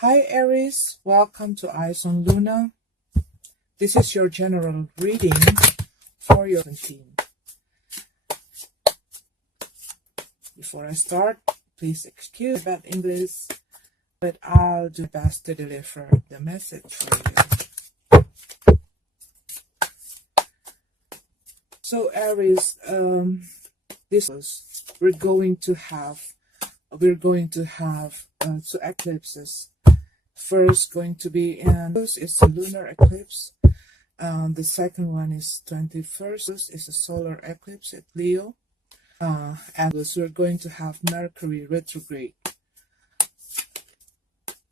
Hi Aries, welcome to Eyes on Luna. This is your general reading for your 17. Before I start, please excuse bad English, but I'll do my best to deliver the message for you. So Aries, this was, we're going to have two eclipses. First going to be in is the lunar eclipse. The second one is 21st is a solar eclipse at Leo. And we're going to have Mercury retrograde.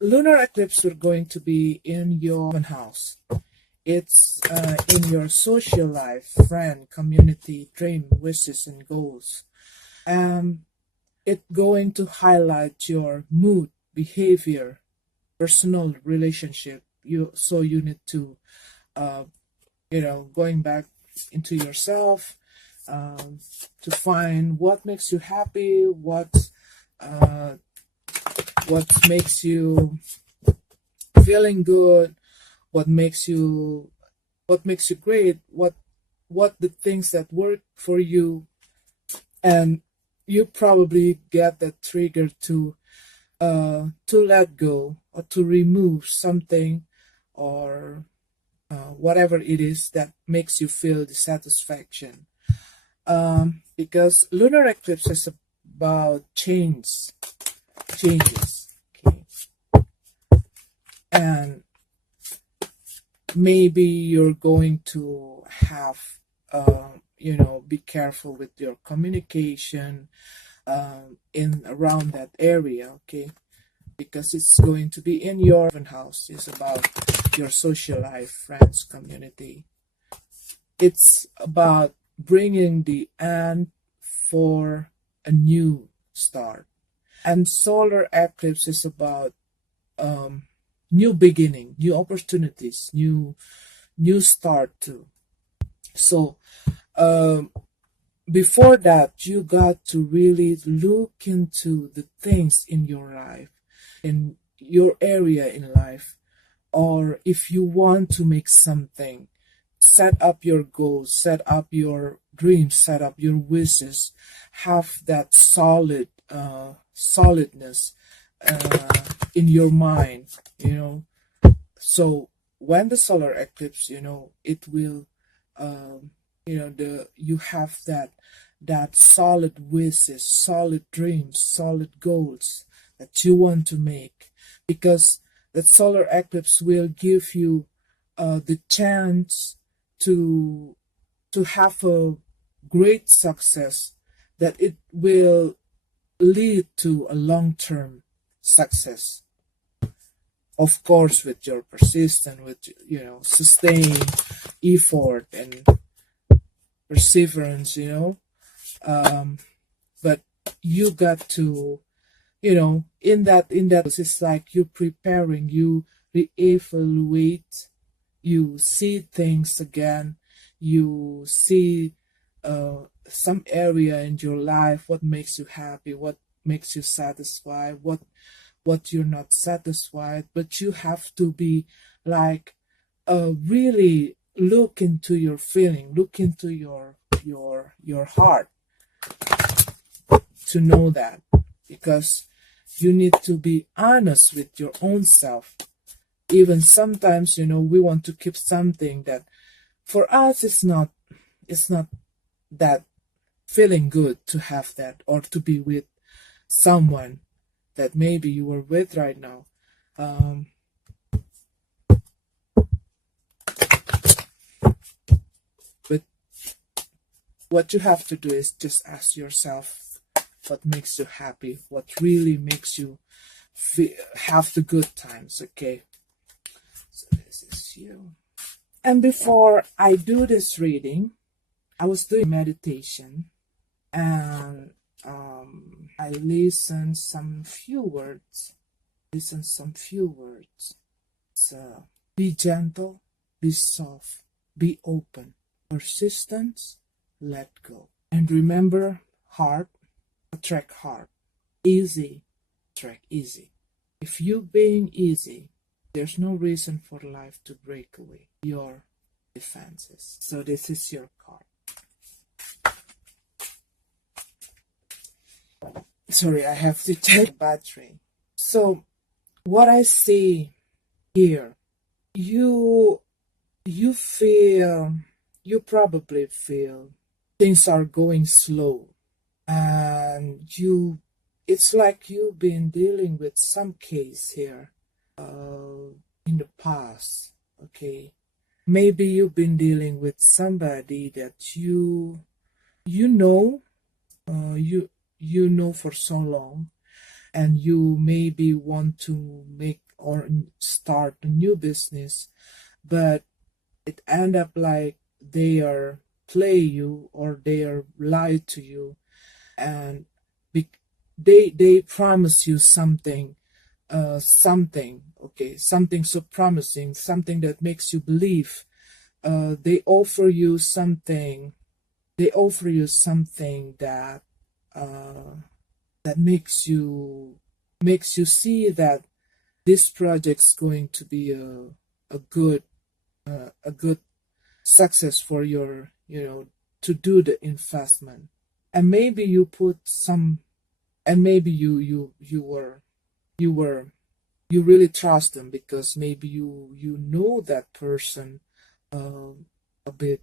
Lunar eclipse we're going to be in your house. It's in your social life, friend, community, dream, wishes, and goals. It's going to highlight your mood, behavior, personal relationship. You need to going back into yourself to find what makes you happy, what makes you feeling good, what makes you great, what the things that work for you. And you probably get that trigger to let go or to remove something or whatever it is that makes you feel dissatisfaction. Because lunar eclipse is about changes, okay? And maybe you're going to have, be careful with your communication in around that area, okay? Because it's going to be in your house. It's about your social life, friends, community. It's about bringing the end for a new start. And solar eclipse is about new beginning, new opportunities, new start too. So before that, you got to really look into the things in your life, in your area in life. Or if you want to make something, set up your goals, set up your dreams, set up your wishes, have that solidness in your mind, So when the solar eclipse, it will, you have that solid wishes, solid dreams, solid goals that you want to make, because that solar eclipse will give you the chance to have a great success, that it will lead to a long-term success. Of course, with your persistence, with sustained effort and perseverance, but you got to, in that it's like you preparing, you reevaluate, you see things again, you see some area in your life, what makes you happy, what makes you satisfied, what you're not satisfied. But you have to be like really look into your feeling, look into your heart to know that, because you need to be honest with your own self. Even sometimes, we want to keep something that for us it's not that feeling good to have that, or to be with someone that maybe you are with right now. But what you have to do is just ask yourself what makes you happy, what really makes you have the good times, okay? So this is you. And before I do this reading, I was doing meditation, and I listened some few words. So be gentle, be soft, be open, persistence, let go. And remember, heart attract heart, easy attract easy. If you being easy, there's no reason for life to break away your defenses. So this is your card. Sorry, I have to check battery. So what I see here, you probably feel things are going slow, and it's like you've been dealing with some case here in the past. Okay, maybe you've been dealing with somebody that you know, you know for so long, and you maybe want to make or start a new business, but it end up like they are play you or they are lie to you, and they promise you something, okay, something so promising, something that makes you believe. They offer you something. They offer you something that that makes you see that this project's going to be a good success for your, to do the investment. And maybe you put some, and maybe you were you really trust them, because maybe you know that person uh, a bit.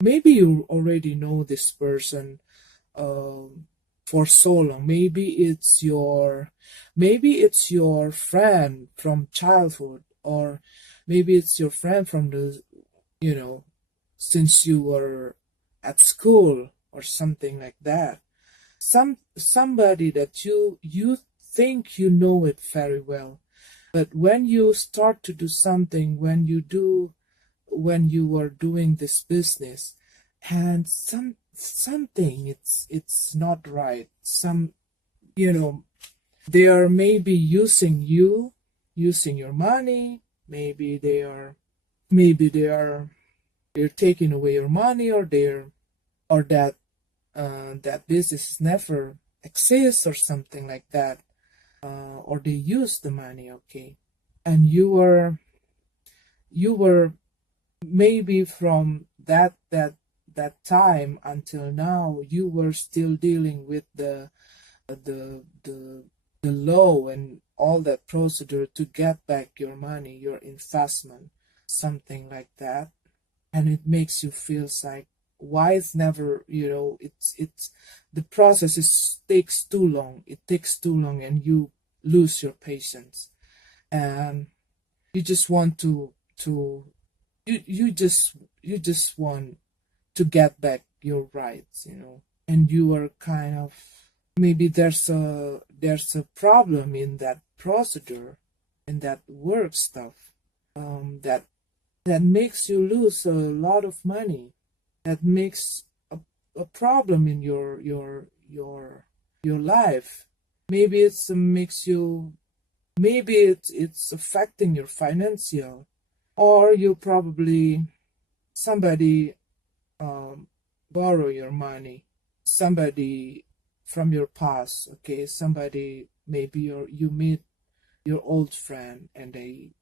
Maybe you already know this person for so long. Maybe it's your friend from childhood, or maybe it's your friend from the, you know since you were at school or something like that. Somebody that you think you know it very well, but when you start to do something, when you are doing this business, and something, it's not right. You know they are maybe using your money. Maybe they're taking away your money, or that business never exists or something like that, or they use the money. Okay, and you were maybe from that time until now, you were still dealing with the the the law and all that procedure to get back your money, your investment, something like that. And it makes you feel like, why it's never, it's the process is takes too long. It takes too long, and you lose your patience, and you just want to you just want to get back your rights. And you are kind of, maybe there's a problem in that procedure, in that work stuff, that makes you lose a lot of money, that makes a problem in your life. Maybe it's affecting your financial, or you probably, somebody borrow your money, somebody from your past. Okay, somebody, maybe you meet your old friend, and they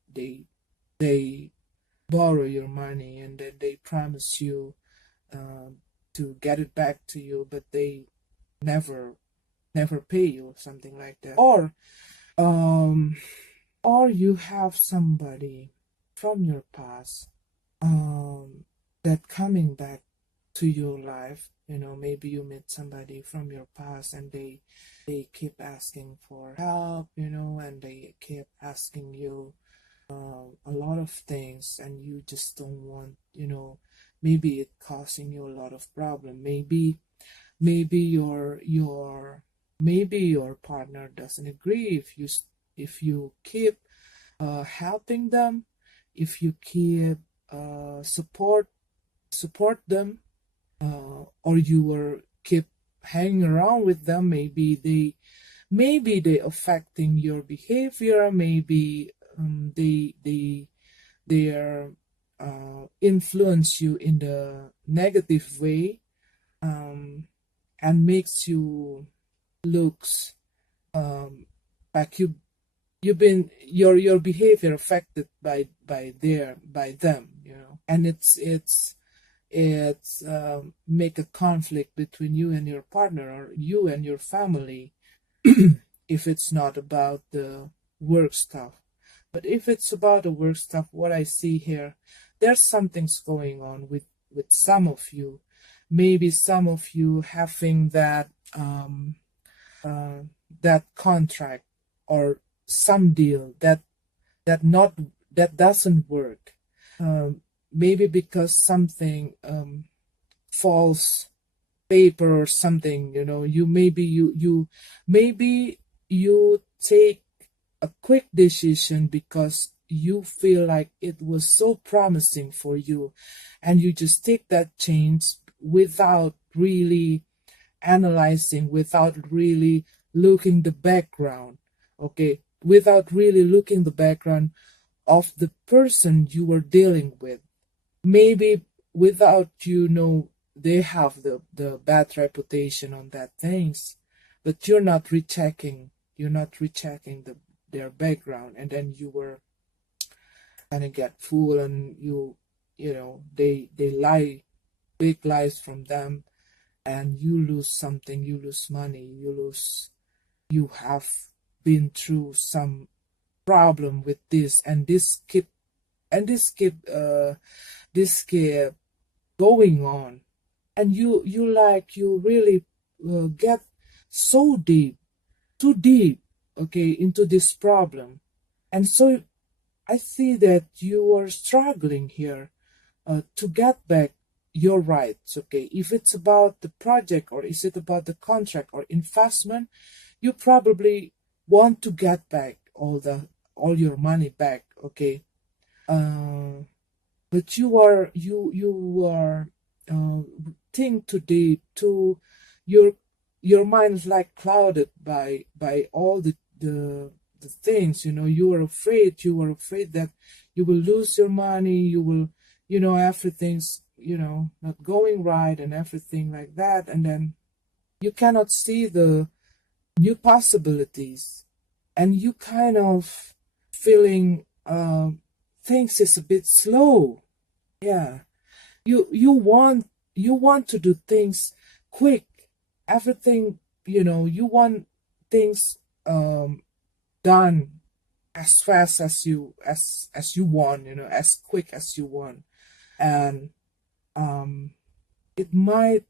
borrow your money, and then they promise you um, to get it back to you, but they never never pay you, something like that. Um or you have somebody from your past um that coming back to your life. Maybe you met somebody from your past, and they keep asking for help, and they keep asking you a lot of things, and you just don't want, maybe it causing you a lot of problem. Maybe your partner doesn't agree if you keep helping them, if you keep support them, or you were keep hanging around with them. Maybe they affecting your behavior. Maybe they are influence you in the negative way, and makes you looks like you've been your behavior affected by them, you know, and it's make a conflict between you and your partner or you and your family if it's not about the work stuff. But if it's about the work stuff, what I see here, there's something's going on with some of you. Maybe some of you having uh, that contract or some deal that that doesn't work. Maybe because something false paper or something, you know, maybe you take a quick decision because you feel like it was so promising for you, and you just take that change without really analyzing, without really looking the background, okay, without really looking the background of the person you were dealing with. Maybe without, you know, they have the bad reputation on that things, but you're not rechecking their background, and then you were kind of get fooled, and you know, they lie, big lies from them, and you lose something, you lose money, you have been through some problem with this, and this keep going on, and you really get so deep, too deep, okay, into this problem. And so I see that you are struggling here to get back your rights, okay. If it's about the project, or is it about the contract or investment, you probably want to get back all your money back, okay. uh, but you are uh, think too deep, too, your your mind is like clouded by all the things, you know. You are afraid that you will lose your money, you will, you know, everything's, you know, not going right and everything like that, and then you cannot see the new possibilities, and you kind of feeling things is a bit slow. Yeah, you want to do things quick, everything, you know, you want things done as fast as you want, you know, as quick as you want. And um it might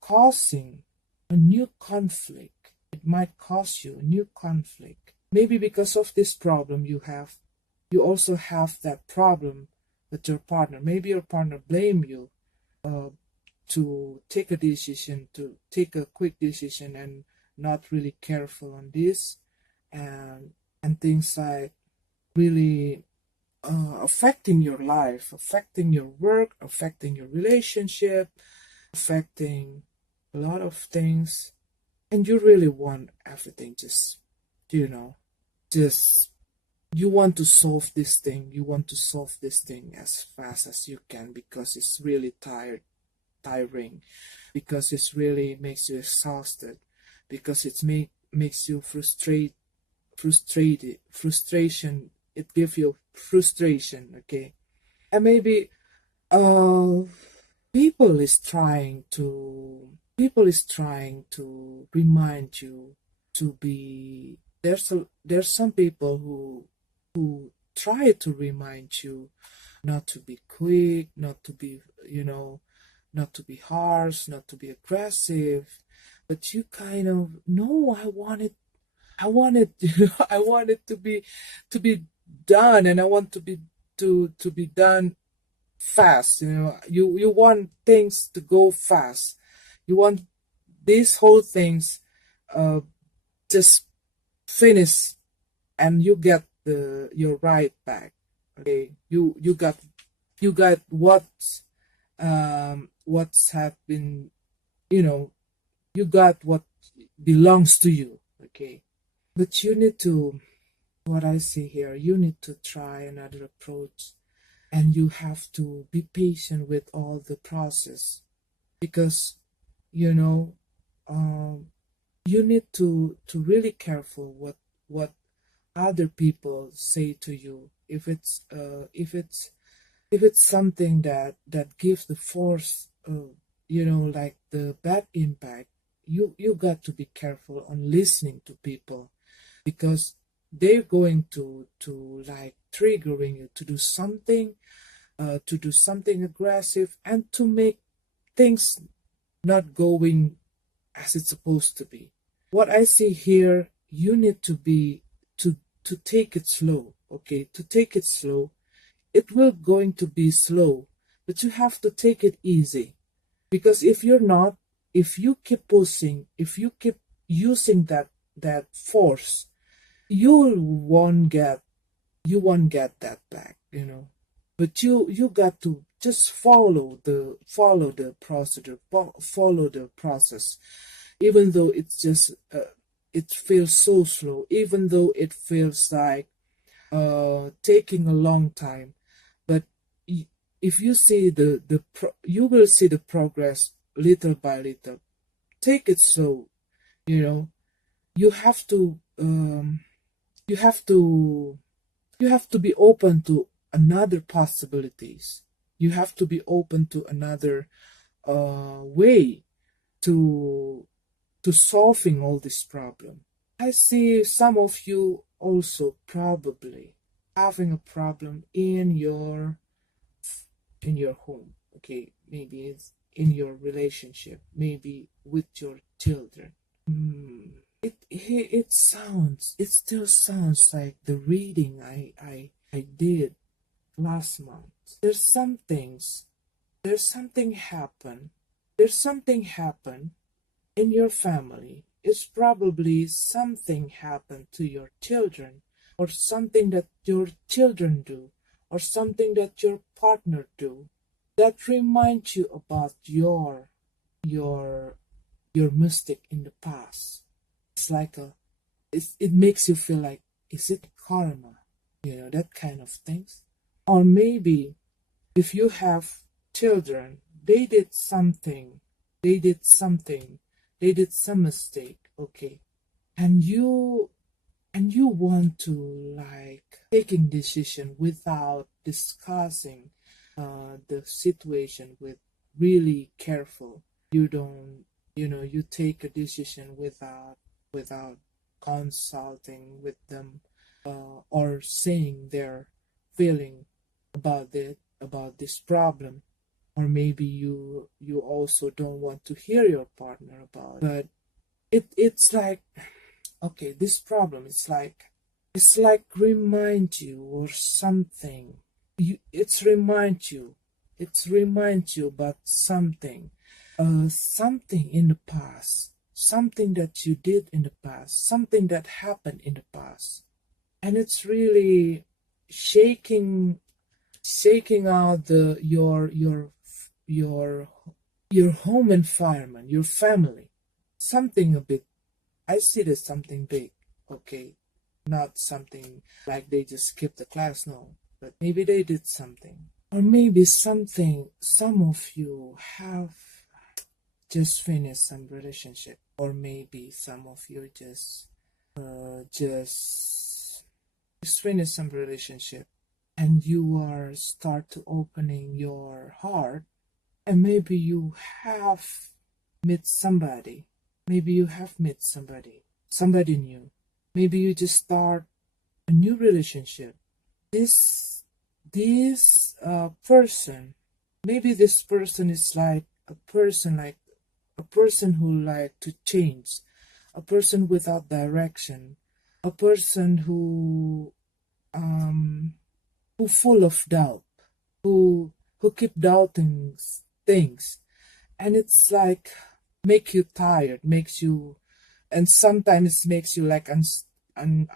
causing a new conflict. It might cause you a new conflict. Maybe because of this problem you have, you also have that problem with your partner. Maybe your partner blame you uh, to take a quick decision and not really careful on this, and things like really affecting your life, affecting your work, affecting your relationship, affecting a lot of things, and you really want everything just, you know, just you want to solve this thing. You want to solve this thing as fast as you can because it's really tiring, because it's really makes you exhausted, because makes you frustration. It gives you frustration, okay. And maybe uh people is trying to remind you to be, there's some people who try to remind you not to be quick, not to be, you know, not to be harsh, not to be aggressive, but you kind of, no, I want it you know, I want it to be done, and I want to be done fast, you know. You want things to go fast. You want these whole things uh just finish, and you get your right back, okay. You got what's have been, you know, you got what belongs to you, okay. But you need to, what I see here, you need to try another approach, and you have to be patient with all the process, because, you know, um, you need to really careful what other people say to you, if it's something that gives the force, like the bad impact, you got to be careful on listening to people, because they're going to like triggering you to do something aggressive and to make things not going as it's supposed to be. What I see here, you need to be to take it slow, okay? To take it slow. It will going to be slow, but you have to take it easy. Because if you're not, if you keep pushing, if you keep using that force, you won't get that back. But you got to just follow the procedure, follow the process, even though it's just it feels so slow, even though it feels like taking a long time. But if you see you will see the progress little by little. Take it slow. you know you have to you have to you have to be open to another possibilities. You have to be open to another way to solving all this problem. I see some of you also probably having a problem in your home. Okay, maybe it's in your relationship, maybe with your children. It still sounds like the reading I did last month. There's something happen. There's something happen in your family. It's probably something happened to your children, or something that your children do, or something that your partner do, that reminds you about your your mistake in the past. It's like it makes you feel like, is it karma? That kind of things. Or maybe if you have children, they did something, they did something, they did some mistake, okay, and you want to like taking decision without discussing the situation with really careful. You don't, you take a decision without consulting with them, or saying their feeling about this problem. Or maybe you also don't want to hear your partner about it. But it's like, okay, this problem, it's like remind you or something. It's remind you about something in the past, something that you did in the past, something that happened in the past. And it's really shaking out your home environment, your family. Something a bit, I see there's something big, okay? Not something like they just skipped the class, no. But maybe they did something. Or maybe some of you have just finished some relationship. Or maybe some of you just finished some relationship, and you are start to opening your heart, and maybe you have met somebody. Maybe you have met somebody new. Maybe you just start a new relationship. This person, maybe this person is like a person who like to change, a person without direction, a person who full of doubt, who keep doubting things. And it's like make you tired, and sometimes makes you like un, un,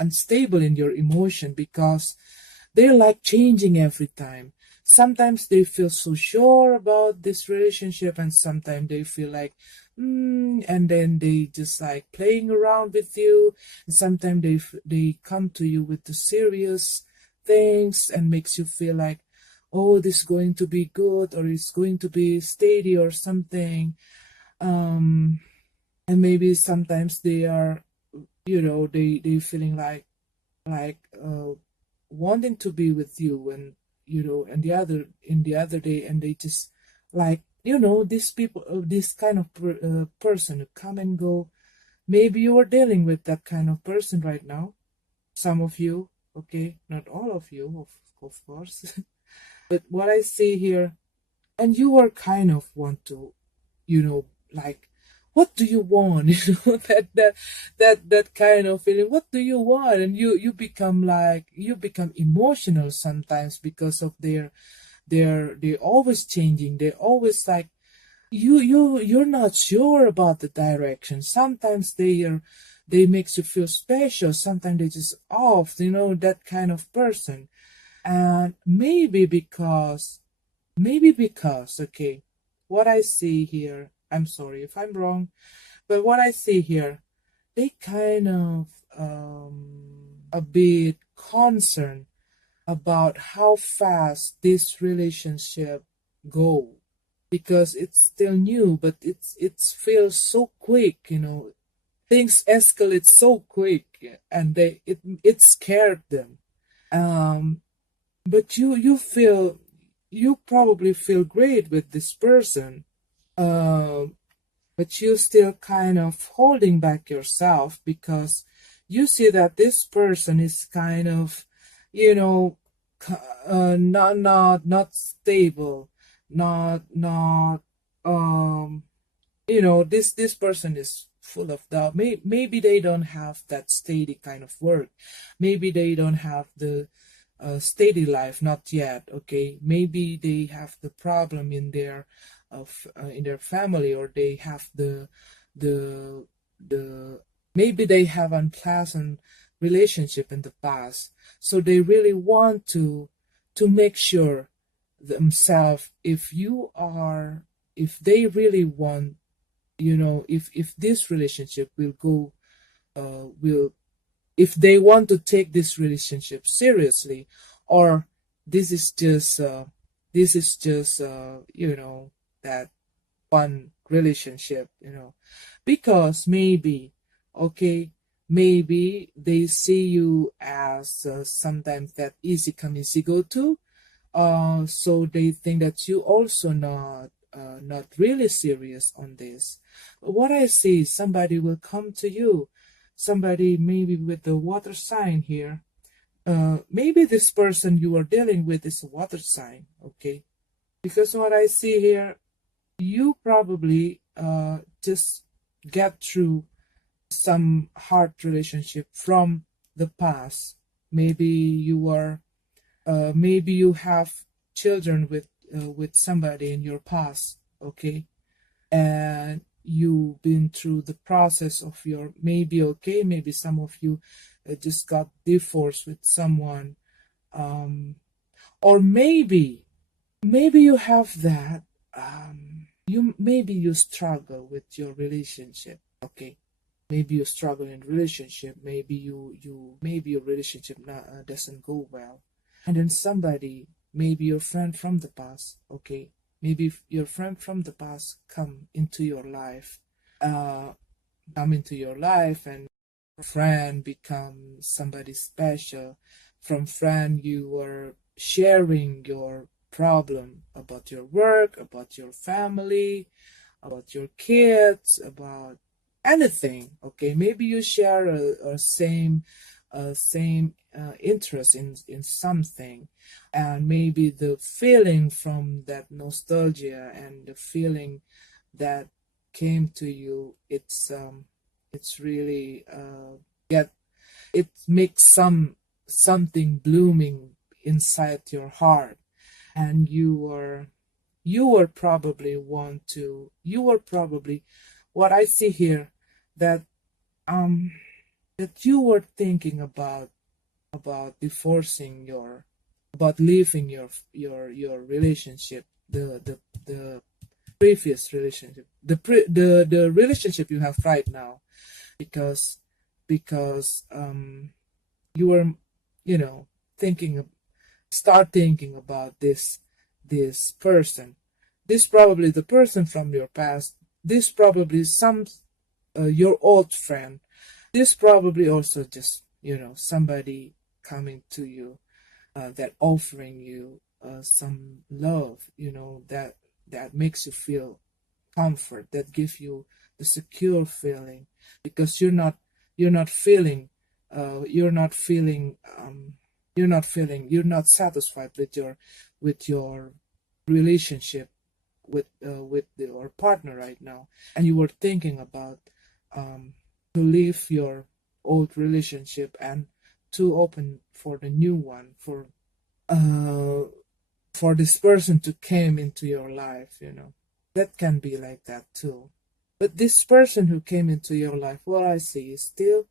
unstable in your emotion, because they're like changing every time. Sometimes they feel so sure about this relationship, and sometimes they feel like and then they just like playing around with you, and sometimes they come to you with the serious things and makes you feel like, oh, this is going to be good, or it's going to be steady or something. And maybe sometimes they are they feeling like wanting to be with you, and and the other day, and they just like, these people, this kind of person who come and go. Maybe you are dealing with that kind of person right now, some of you, okay, not all of you, of course. But what I see here, and you are kind of want to, like, what do you want? That kind of feeling. What do you want? And you become emotional sometimes because of they're always changing. They're always like, you're not sure about the direction. Sometimes they makes you feel special. Sometimes they just off, that kind of person. And maybe because, okay, what I see here, I'm sorry if I'm wrong, but what I see here, they kind of a bit concerned about how fast this relationship go, because it's still new, but it feels so quick, things escalate so quick, and it scared them. um but you probably feel great with this person, um but you still kind of holding back yourself because you see that this person is kind of, you know not stable, not this person is full of doubt. Maybe they don't have that steady kind of work. Maybe they don't have the steady life, not yet. Okay, maybe they have the problem in their family, or they have the the maybe they have unpleasant relationship in the past, so they really want to make sure themselves, if they really want, if this relationship will go, will if they want to take this relationship seriously, or this is just that one relationship, because okay, maybe they see you as sometimes that easy come easy go too. So they think that you also not really serious on this. What I see is somebody will come to you, somebody maybe with the water sign here. Maybe this person you are dealing with is a water sign, okay? Because what I see here, you probably just get through some hard relationship from the past. Maybe you have children with somebody in your past, okay, and you've been through the process of your, maybe, okay, maybe some of you just got divorced with someone, um, or maybe you have that, maybe you struggle with your relationship, okay, maybe you struggle in relationship, maybe your relationship doesn't go well, and then somebody, maybe your friend from the past, okay, maybe your friend from the past uh come into your life, and friend become somebody special. From friend, you were sharing your problem about your work, about your family, about your kids, about anything. Okay, maybe you share a same interest in something, and maybe the feeling from that nostalgia and the feeling that came to you, it's really get it makes something blooming inside your heart, and you were probably, what I see here, that um that you were thinking about divorcing your about leaving your relationship, the previous relationship, the relationship you have right now, because you were, thinking start thinking about this person. This probably the person from your past. This probably some your old friend, This probably also just, somebody coming to you, that offering you some love, that makes you feel comfort, that gives you the secure feeling, because you're not feeling you're not feeling you're not satisfied with your relationship with your partner right now, and you were thinking about to leave your old relationship and to open for the new one, uh for this person to came into your life. That can be like that too. But this person who came into your life, what I see is still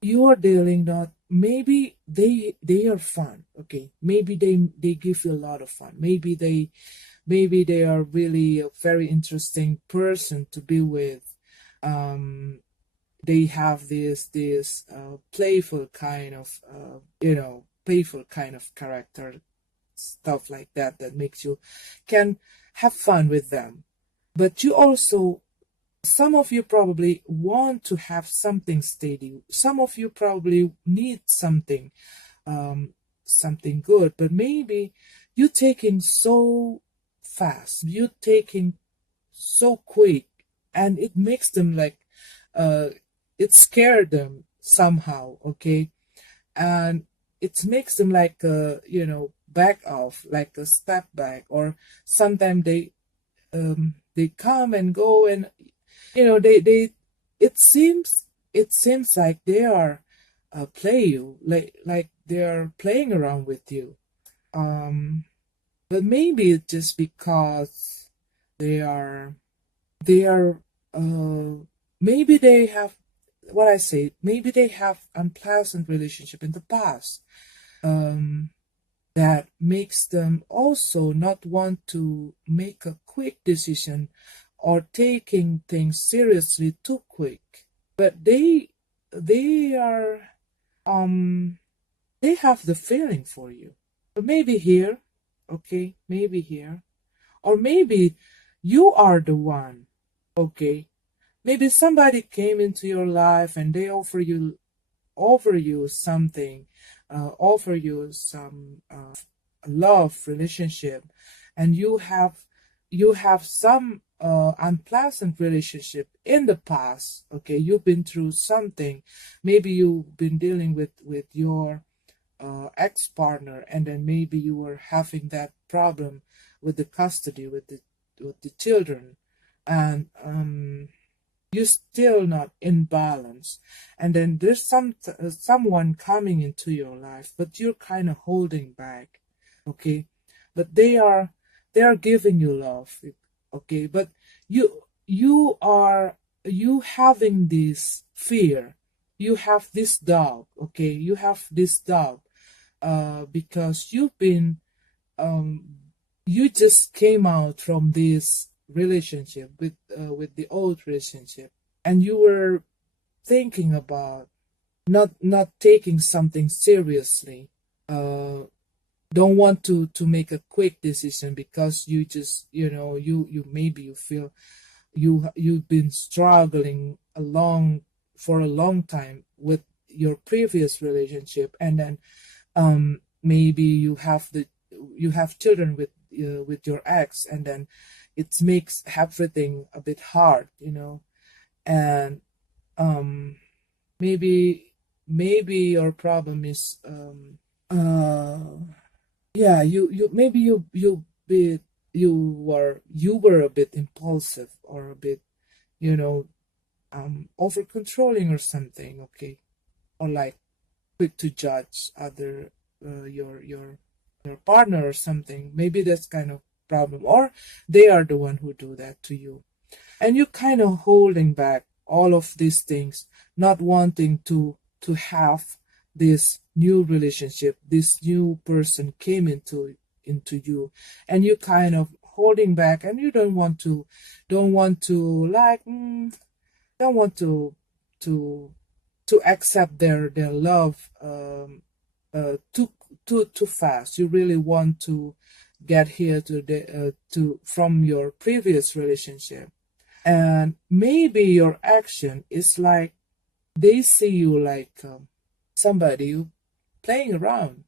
you are dealing, not maybe they are fun, okay, maybe they give you a lot of fun, maybe they are really a very interesting person to be with. um they have this playful kind of playful kind of character, stuff like that, that makes you can have fun with them. But you also, some of you probably want to have something steady, some of you probably need um something good, but maybe you taking so fast, you taking so quick, and it makes them like uh it scared them somehow, okay, and it makes them like back off, like a step back, or sometimes they come and go, and they it seems like they are play you, like they are playing around with you. um but maybe it's just because they are they are maybe they have, what I say, maybe they have unpleasant relationship in the past, um that makes them also not want to make a quick decision or taking things seriously too quick. But they are um they have the feeling for you. But maybe here, okay, maybe here, or maybe you are the one, okay. Maybe somebody came into your life and they offer you something, offer you some love relationship, and you have some unpleasant relationship in the past, okay, you've been through something, maybe you've been dealing with your ex-partner, and then maybe you were having that problem with the custody, with the children, and you're still not in balance, and then there's someone coming into your life, but you're kind of holding back, okay, but they are giving you love, okay, but you having this fear, you have this doubt, okay, you have this doubt, because um you just came out from this relationship with the old relationship, and you were thinking about not taking something seriously, uh don't want to make a quick decision, because you just you maybe you feel you've been struggling for a long time with your previous relationship, and then maybe you have children with your ex, and then it makes everything a bit hard, and um maybe your problem is yeah, you maybe you were a bit impulsive, or a bit, you know over controlling or something, okay, or like quick to judge other your partner or something. Maybe that's kind of problem, or they are the one who do that to you, and you kind of holding back all of these things, not wanting to have this new relationship, this new person came into you, and you kind of holding back, and you don't want to like don't want to accept their love too fast. You really want to get here to from your previous relationship, and maybe your action is like they see you like somebody who playing around.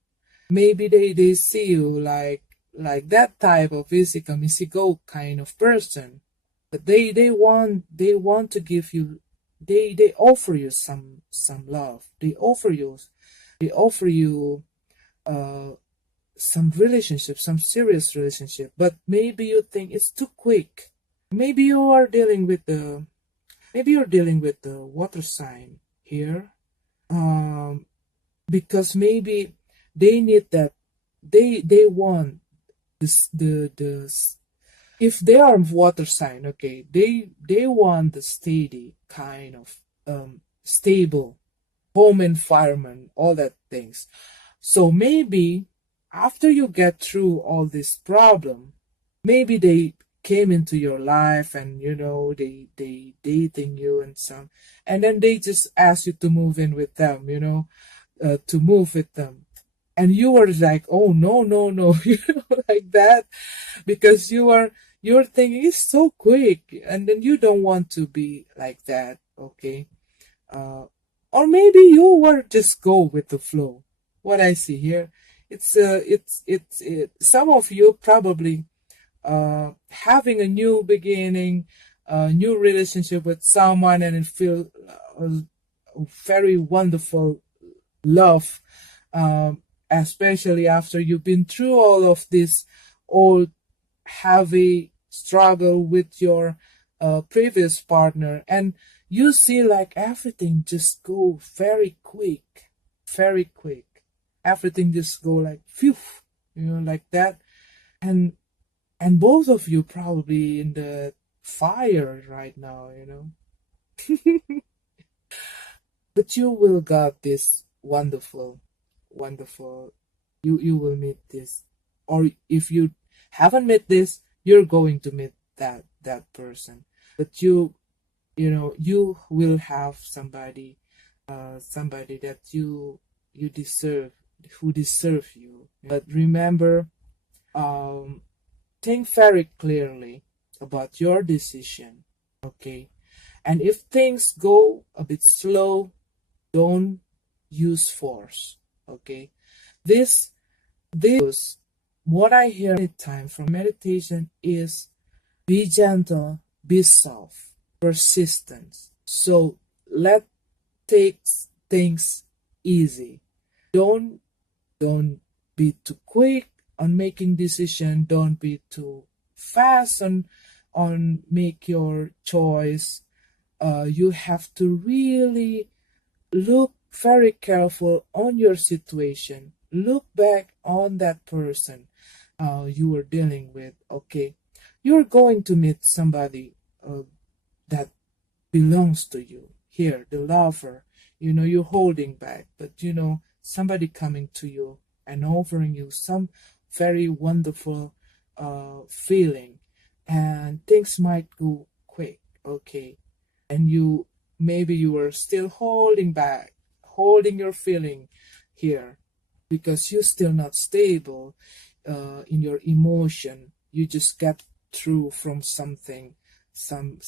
Maybe they see you like that type of easy go kind of person. But they want to give you, they offer you some love. They offer you uh some relationship, some serious relationship. But maybe you think it's too quick. Maybe you are dealing with the maybe you're dealing with the water sign here. Um because maybe they need that, they want this the if they are water sign, okay, they want the steady kind of stable home environment, all that things. So maybe after you get through all this problem, maybe they came into your life, and they dating you and some, and then they just ask you to move in with them, to move with them. And you were like, oh, no, no, no, like that, because you're thinking it's so quick, and then you don't want to be like that, okay? uh or maybe you were just go with the flow. What I see here, some of you probably having a new beginning, a new relationship with someone, and it feel very wonderful love, especially after you've been through all of this old heavy struggle with your previous partner, and you see like everything just go very quick, very quick. Everything just go like phew, like that. And and both of you probably in the fire right now. But you will got this wonderful, wonderful. You will meet this, or if you haven't met this, you're going to meet that person. But you will have somebody that you deserve, who deserve you. But remember, um, think very clearly about your decision, okay? And if things go a bit slow, don't use force, okay? This what I hear any time from meditation is be gentle, be soft, persistence. So let take things easy. Don't don't be too quick on making decision. Don't be too fast on make your choice. You have to really look very careful on your situation. Look back on that person you were dealing with. Okay, you're going to meet somebody that belongs to you. Here, the lover, you're holding back, but somebody coming to you and offering you some very wonderful feeling, and things might go quick, okay? And maybe you are still holding back, holding your feeling here, because you're still not stable in your emotion. You just get through from something, some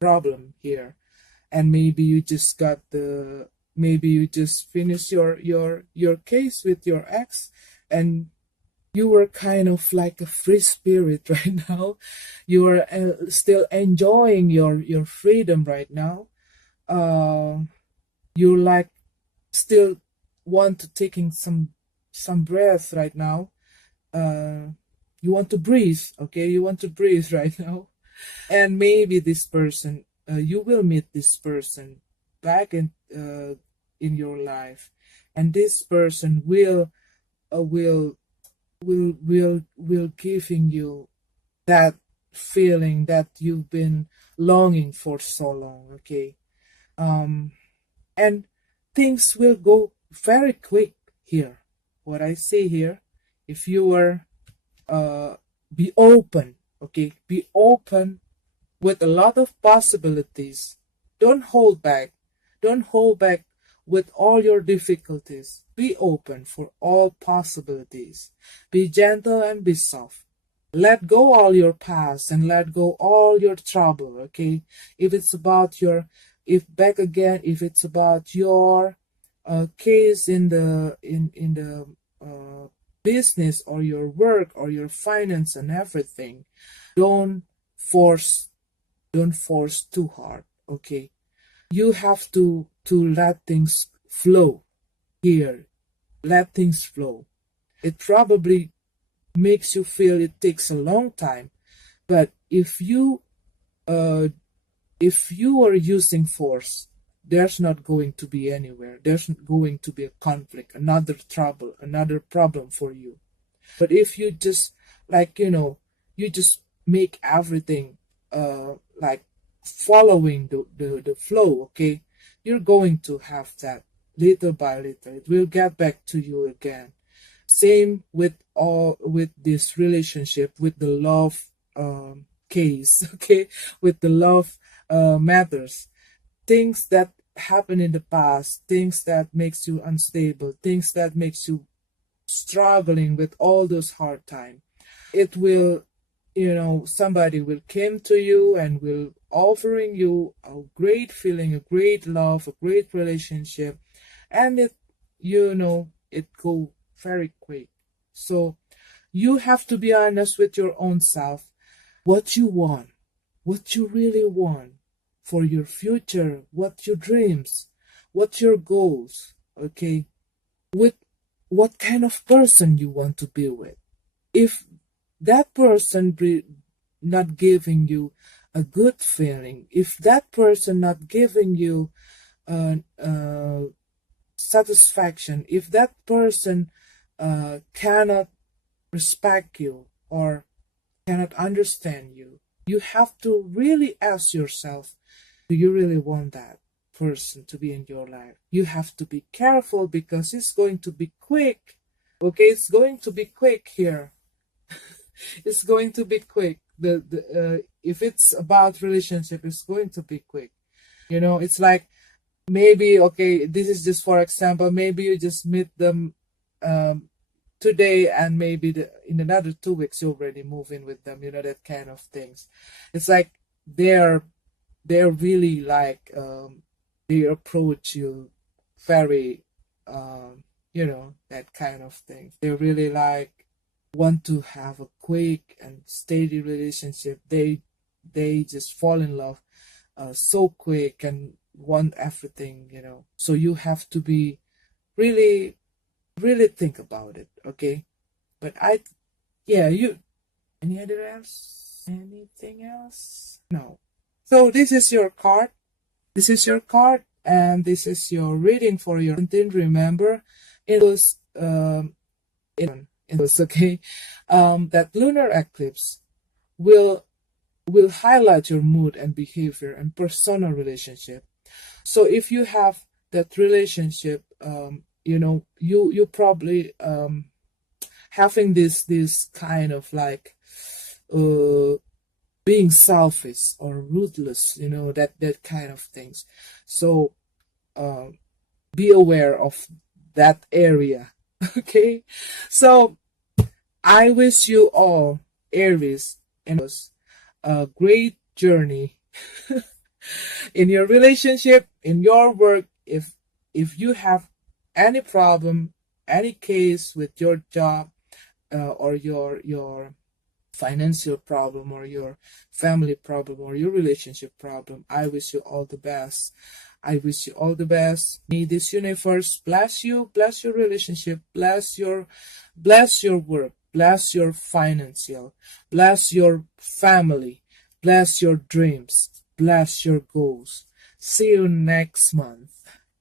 problem here, and maybe you just finished your case with your ex, and you were kind of like a free spirit right now. You are still enjoying your freedom right now. uh you like still want to taking some breath right now. uh you want to breathe, okay? You want to breathe right now. And maybe this person, you will meet this person back in your life, and this person uh, will will giving you that feeling that you've been longing for so long, okay? um and things will go very quick here. What I say here, if you are uh be open, okay? Be open with a lot of possibilities. Don't hold back. Don't hold back with all your difficulties. Be open for all possibilities. Be gentle and be soft. Let go all your past and let go all your trouble, okay? If it's about your if back again, if it's about your case in the business or your work or your finance and everything, don't force don't force too hard. Okay, you have to let things flow here. Let things flow. It probably makes you feel it takes a long time, but uh if you are using force, there's not going to be anywhere. There's going to be a conflict, another trouble, another problem for you. But if you just, like, you just make everything like following the flow, okay, you're going to have that little by little. It will get back to you again. Same with this relationship, with the love case, okay, with the love matters. Things that happen in the past, things that makes you unstable, things that makes you struggling with all those hard times, it will, somebody will come to you and will offering you a great feeling, a great love, a great relationship, and it go very quick. So you have to be honest with your own self, what you want, what you really want for your future, what your dreams, what your goals, okay, with what kind of person you want to be with. If that person not giving you a good feeling, if that person not giving you satisfaction, if that person cannot respect you or cannot understand you, you have to really ask yourself, do you really want that person to be in your life? You have to be careful because it's going to be quick. Okay, it's going to be quick here. It's going to be quick. If it's about relationship, it's going to be quick. It's like, maybe, okay, this is just for example, maybe you just meet them today, and maybe in another 2 weeks you already move in with them, that kind of things. It's like they're really like they approach you very that kind of thing. They really like want to have a quick and steady relationship. They just fall in love so quick and want everything. So you have to be really, really think about it, okay? But you, anything else? No. So this is your card. This is your card, and this is your reading for your 17. Remember, it was okay. That lunar eclipse will highlight your mood and behavior and personal relationship. So if you have that relationship, you probably having this kind of like being selfish or ruthless, that kind of things. So be aware of that area. Okay, so I wish you all, Aries, a great journey in your relationship, in your work. If you have any problem, any case with your job, or your financial problem, or your family problem, or your relationship problem, I wish you all the best. I wish you all the best. May this universe bless you, bless your relationship, bless your work, bless your financial, bless your family, bless your dreams, bless your goals. See you next month.